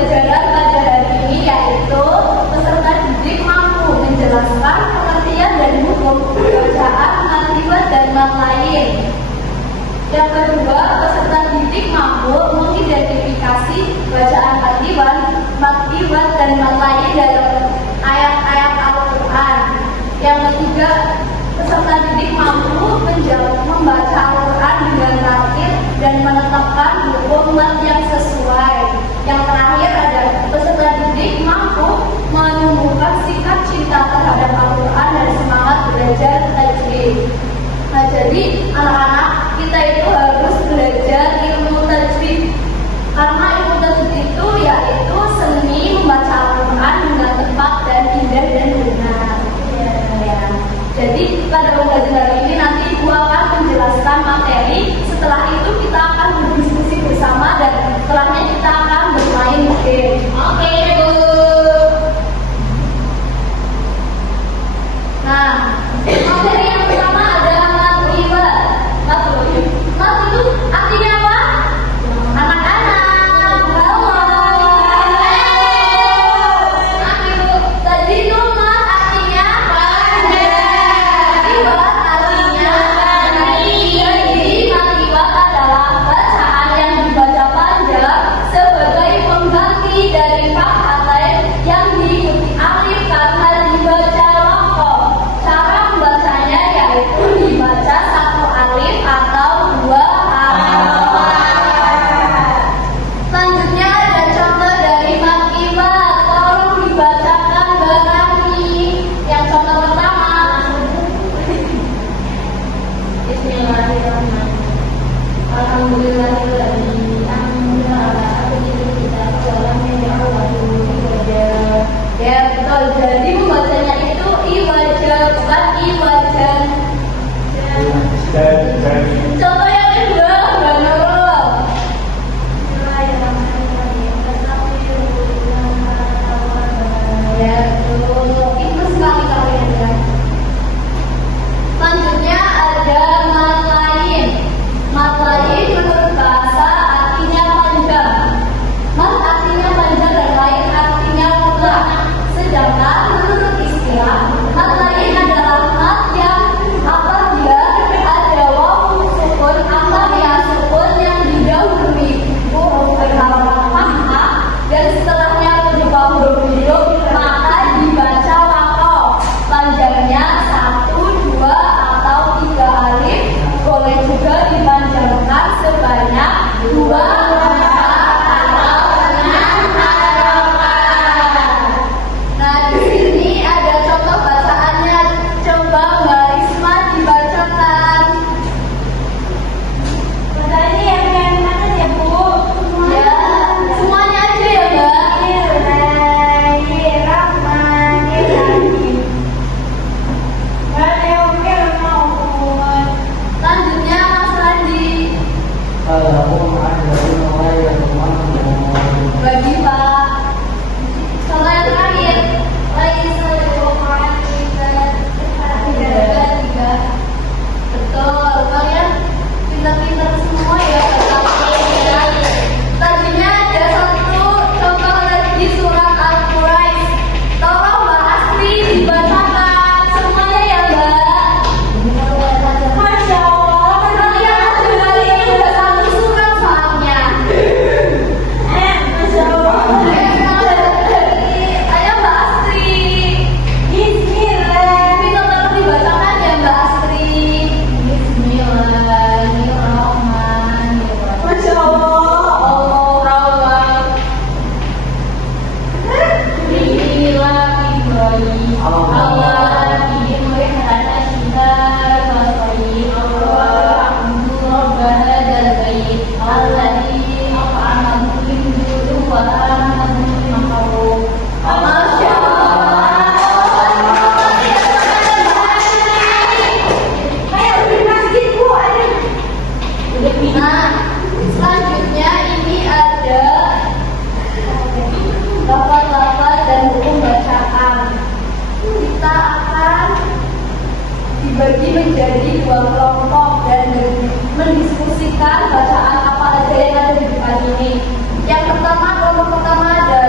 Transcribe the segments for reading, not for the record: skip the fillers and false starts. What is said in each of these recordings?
pembelajaran pada hari ini yaitu peserta didik mampu menjelaskan pengertian dan hukum bacaan, mat dan mat lain. Yang kedua, peserta didik mampu mengidentifikasi bacaan mat dan mat lain dalam ayat-ayat Al-Quran. Yang ketiga, peserta didik mampu membaca Al-Quran dengan tartil dan menetapkan hukum mat yang sesuai. Yang terakhir adalah peserta didik mampu menumbuhkan sikap cinta terhadap Al-Quran dan semangat belajar tajwid. Nah, jadi anak-anak kita itu harus belajar ilmu tajwid. Karena ilmu tajwid itu yaitu seni membaca Al-Quran dengan tepat dan indah dan benar. Ya. Jadi pada pembelajaran ini nanti Ibu akan menjelaskan materi. Setelah itu kita akan berdiskusi bersama dan setelahnya kita akan bermain game. Oke, Bu. Nah, materi yang pertama adalah mat liwat. Mat itu artinya apa? Anak-anak. Halo. Nah, Ibu, tadi itu mat artinya panjang. Liwat artinya tinggi. Jadi mat liwat adalah bacaan yang dibaca panjang sebagai pengganti dari fathah yang diikuti alif karena dibaca lafaz. Cara membacanya yaitu dibaca satu alif atau dua alif. Selanjutnya ada contoh dari mat liwat. Tolong dibacakan barangkali. Yang contoh pertama. Bismillahirrahmanirrahim. Alhamdulillahirobbilalamin. Ya betul. Jadi membacanya itu iwajah bukan iwajan. Contoh yang kedua, Mbak Nurul. Ya betul. Itu sekali kalian ya. Selanjutnya ada mat lain. Mat lain menurut bahasa artinya panjang. Mat artinya panjang dan lain artinya mutlak. Sedangkan menurut istilah, mat lain adalah mat yang apabila ada wawu sukun atau ya sukun yang didahului huruf berhalaman fathah dan setelahnya berupa huruf hidup, maka dibaca wakof. Panjangnya 1, 2, atau 3 alif. Boleh juga dipanjangkan sebanyak 2 atau 6 harakat. Nah, di sini ada contoh bacaannya. Coba Mbak Risma dibacakan. Ini yang mana ya, Bu? Ya, semuanya aja ya, Mbak. Bismillahirrahmanirrahim. Selanjutnya Mas Randi. Bagi Pak. Contoh yang terakhir. Tiga. Betul. Kalian pintar-pintar semua ya. Tadinya ada satu contoh lagi surat Al-Quraisy. Tolong Mbak Asri dibacakan semuanya ya, Mbak. Masya Allah. Kalian hari ini udah satu surat soalnya. Masya Allah. Ayo Mbak Asri. Bismillah. Bisa tolong dibacakan ya Mbak Asri. Bismillahirrahmanirrahim. Masya Allah. Nah, selanjutnya ini ada lafaz-lafaz dan hukum bacaan. Kita akan dibagi menjadi 2 kelompok dan mendiskusikan bacaan apa aja yang ada di depan ini. Yang pertama, kelompok pertama ada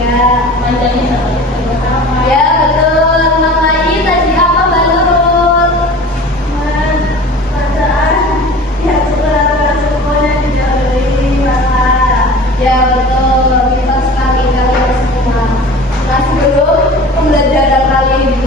Ya. Manjanya seperti itu apa? Ya betul. Mamai tadi apa Mbak Nurul? Perasaan yang setelah semuanya tidak beri maka Ya betul. Kita sekali kalian semua. Nah sebelum pembelajaran kali ini